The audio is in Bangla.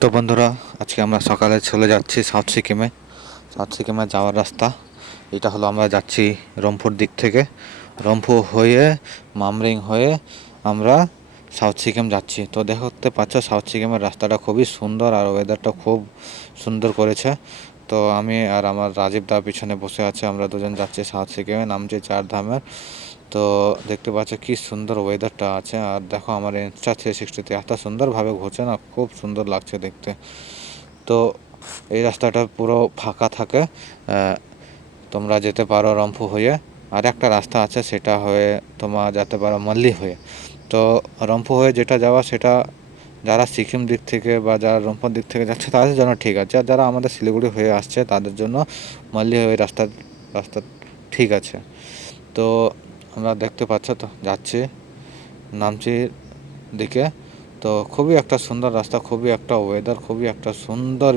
তো বন্ধুরা, আজকে আমরা সকালে চলে যাচ্ছি সাউথ সিকিমে। যাওয়ার রাস্তা এটা হলো। আমরা যাচ্ছি রংপুর দিক থেকে, রংপুর হয়ে মামরিং হয়ে আমরা সাউথ সিকিম যাচ্ছি। তো দেখতে পাচ্ছ সাউথ সিকিমের রাস্তাটা খুবই সুন্দর আর ওয়েদারটা খুব সুন্দর করেছে। তো আমি আর আমার রাজীব দা পিছনে বসে আছে, আমরা দুজন যাচ্ছি সাউথ সিকিমে, নামছি চার ধামের। তো দেখতে পাচ্ছ কি সুন্দর ওয়েদারটা আছে। আর দেখো আমার Insta360 এত সুন্দরভাবে ঘুরছে না, খুব সুন্দর লাগছে দেখতে। তো এই রাস্তাটা পুরো ফাঁকা থাকে। তোমরা যেতে পারো রম্ফু হয়ে। আর একটা রাস্তা আছে, সেটা হয়ে তোমরা যেতে পারো মাল্লি হয়ে। তো রম্ফু হয়ে যেটা যাওয়া, সেটা যারা সিকিম দিক থেকে বা যারা রংপুর দিক থেকে যাচ্ছে তাদের জন্য ঠিক আছে। আর যারা আমাদের শিলিগুড়ি হয়ে আসছে তাদের জন্য মাল্লি হয়ে রাস্তা ঠিক আছে। তো আমরা দেখতে পাচ্ছ তো যাচ্ছি, নামছি দিকে। তো খুবই একটা সুন্দর রাস্তা, খুবই একটা ওয়েদার, খুবই একটা সুন্দর